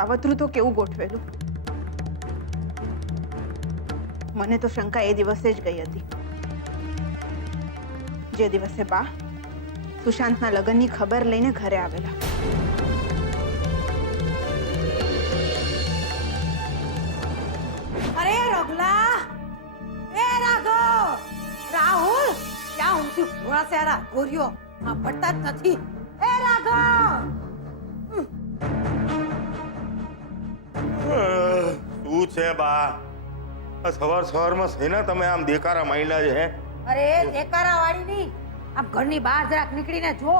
કાવતરું તો કેવું ગોઠવેલું. મને તો શંકા એ દિવસે જ ગઈ હતી જે દિવસે બા સુશાંતના લગ્નની ખબર લઈને ઘરે આવેલા. અરે રગલા, એ રાઘવ, રાહુલ, ક્યાં ઊંચી ઘોડા સે આ ગોરિયો આ પડતા જ નથી. એ રાઘવ, શું છે બા? આ સવારમાં સેના તમે આમ દેકારા માંડ્યા છે? અરે દેકારા વાળી નહીં, આમ ઘરની બહાર જરાક નીકળીને જો.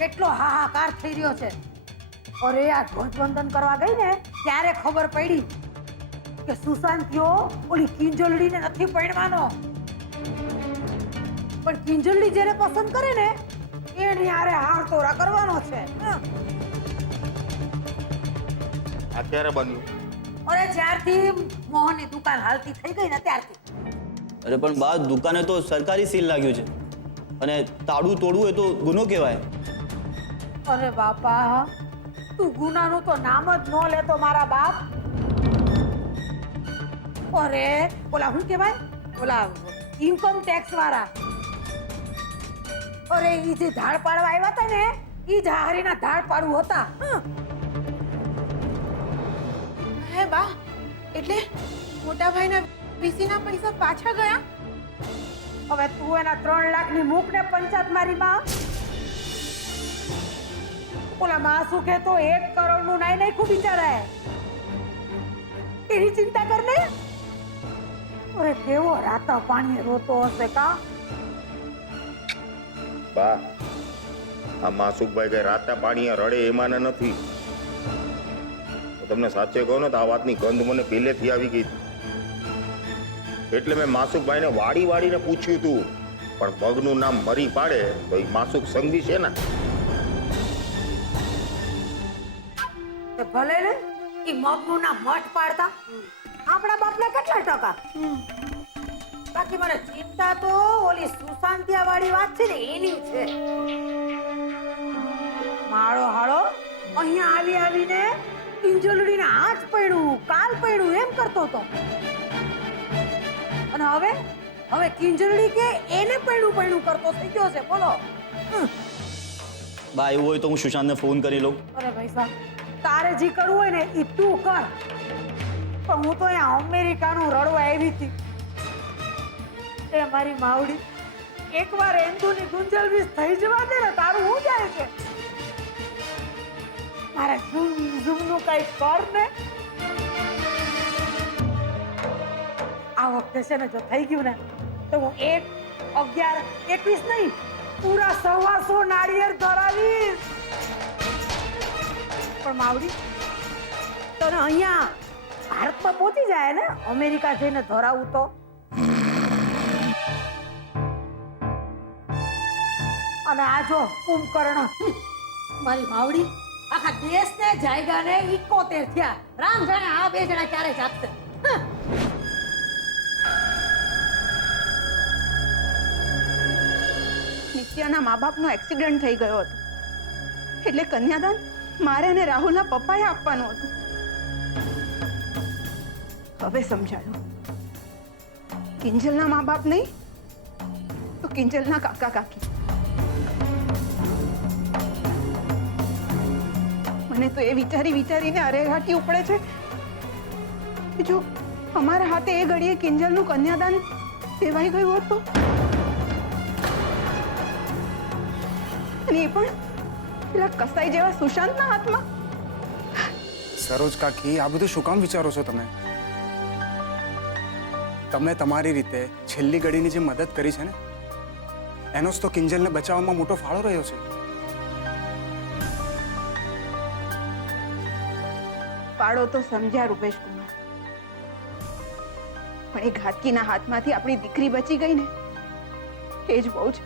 કેટલો હાહાકાર થઈ રહ્યો છે. અરે આ ધ્વજવંદન કરવા ગઈ ને ત્યારે ખબર પડી કે સુશાંતિયો ઓલી કિંજલડીને નથી પરણવાનો, પણ કિંજલડી જેને પસંદ કરે ને એની હારે હાર તોરા કરવાનો છે. આ ક્યારે બન્યું? અરે જ્યારથી મોહનની દુકાન હાલતી થઈ ગઈ ને ત્યારથી. અરે પણ બા, દુકાને તો સરકારી સીલ લાગ્યું છે અને તાળું તોડવું એ તો ગુનો કહેવાય. અરે બાપા, તું ગુનાનું તો નામ જ ન લેતો મારા બાપ. અરે ઓલા શું કહેવાય, ઓલા ઇન્કમ ટેક્સ વાળા, અરે ઈ જે ધાડ પાડવા આવ્યા હતા ને ઈ જ હારીના ધાડ પાડવું હતા. હે બા, એટલે મોટા ભાઈના વીસીના પૈસા પાછા ગયા? હવે તું એના 3 લાખની મૂકને પંચાયત મારી માં. ઓલા માસુકે તો 1 કરોડનું નાઈ નાખ્યું બિચારાએ. એની ચિંતા કર ને. અરે કેવો રાતા પાણીએ રોતો હશે કા. બા, આ માસુકભાઈ કઈ રાતા પાણીએ રડે એમાં નથી. તમને સાચે કહો ને તો આ વાતની ગંધ મને પહેલેથી આવી ગઈ. એટલે મેં માસુકભાઈને વાડીને પૂછ્યું હતું, પણ પગનું નામ મરી પાડે તો એ માસુક સંગી છે ને. ભલે ને ઈ મગનું નામ મઠ પાડતા, આપણા બાપને કેટલા ટકા. બાકી મને ચિંતા તો ઓલી સુશાંતિયા વાળી વાત છે ને એની છે. માળો હાળો અહીંયા આવીને કિંજલડીને આજ પડ્યું કાલ પડ્યું એમ કરતો હતો, અને હવે કિંજલડી કે એને પડ્યું કરતો થઈ ગયો છે. બોલો બા, એવું હોય તો હું સુશાંતને ફોન કરી લઉં. અરે ભાઈ સાહેબ, તારે જે કરવું હોય ને એ તું કર, પણ હું તો અહીંયા અમેરિકાનું રડવા આવી હતી. એ મારી માવડી, એકવાર એન્દુની ગુંજલવીસ થઈ જવા દે ને તારું હું જાય છે. મારે ઝૂમનું કઈ કર ને. આ વખતે છે ને જો થઈ ગયું ને તો હું 1, 11, 21 નહીં, પૂરા 125 નાળિયેર ધરાવીશ. પણ માવડી, તને અહીંયા ભારતમાં પહોંચી જાય ને અમેરિકા જઈને ધરાવું તો. અને આ જો કુંભકર્ણ, મારી માવડી આખા દેશને જાયગાને 71 થયા. રામ જાણે આ 2 જણા ક્યારે જાગશે. નિત્યાના મા બાપનો એક્સિડન્ટ થઈ ગયો હતો, એટલે કન્યાદાન મારે અને રાહુલના પપ્પાએ આપવાનું હતું. હવે સમજાયું, કિંજલના મા બાપ નહીં તો કિંજલના કાકા કાકી. મને તો એ વિચારીને અરેરાટી ઉપડે છે કે જો અમારા હાથે એ ઘડીએ કિંજલનું કન્યાદાન દેવાઈ ગયું હતું, અને એ પણ પેલા કસાઈ જેવા સુશાંતના હાથમાં. સરોજ કાકી, આ બધું શું કામ વિચારો છો તમે? તમે તમારી રીતે છેલ્લી ઘડીની જે મદદ કરી છે ને એનો જ તો કિંજલને બચાવવામાં મોટો ફાળો રહ્યો છે. પાડો તો સમજ્યા રૂપેશ કુમાર, પણ એ ઘાતકીના હાથમાંથી આપણી દીકરી બચી ગઈ ને એ જ બહુ છે.